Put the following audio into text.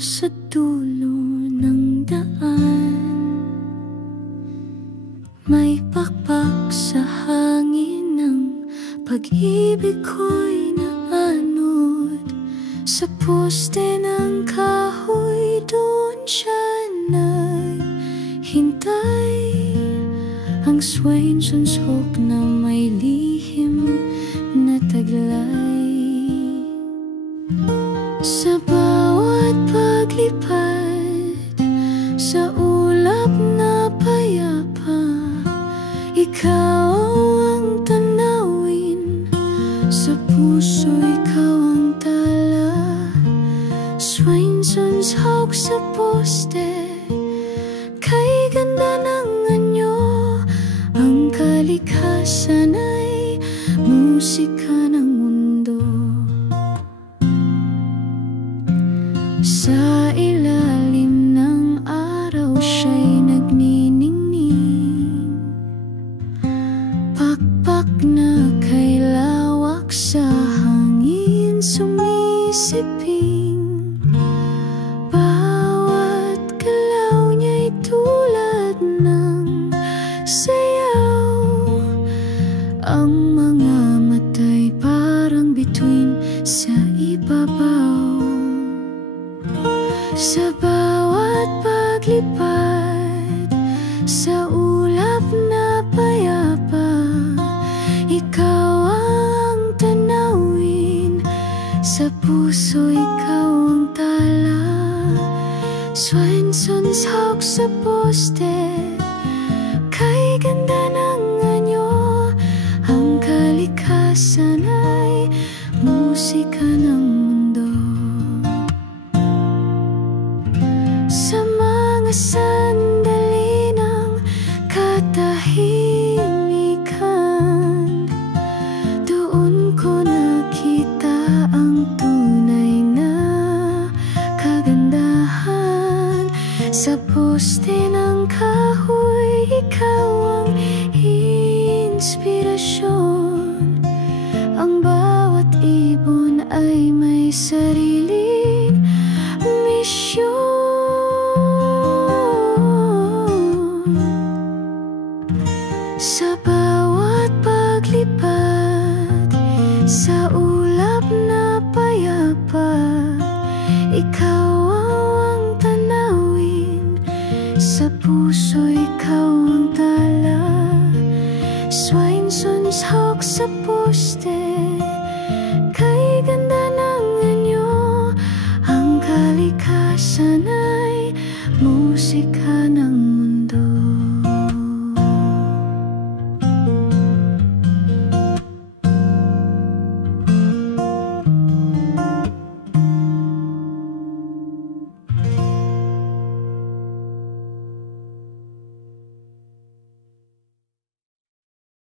sa dulo ng daan. May pakpak sa hangin ng pag-ibig ko'y naanod. Sa poste ng kahoy doon siya naghintay. Ang Swainson's na may lihim na taglay. Sa bawat paglipad sa ulap na payapa, ikaw ang tanawin. Sa puso ikaw ang tala. Swainson's hawk sa poste, kay ganda ng anyo. Ang kalikasan ay musika ng mundo. Sa ilalim ng araw siya'y nagniningning. Pakpak na kay lawak sa hangin sumisiping. Bawat galaw niya'y tulad ng sayaw. Ang mga mata'y parang bituin sa ibabaw. Sa bawat paglipad sa ulap na payapa, ikaw ang tanawin. Sa puso ikaw ang tala. Swainson's hawk sa poste, kay ganda ng anyo. Ang kalikasan ay musika ng mundo. Sa mga sandali ng katahimikan, doon ko nakita ang tunay na kagandahan. Sa poste ng kahoy, ikaw ang inspirasyon. Ang bawat ibon ay may sariling misyon. Sa bawat paglipad sa ulap na payapa, ikaw ang tanawin. Sa puso ikaw ang tala. Swainson's hawk sa poste, kay ganda ng anyo. Ang kalikasan ay musika ng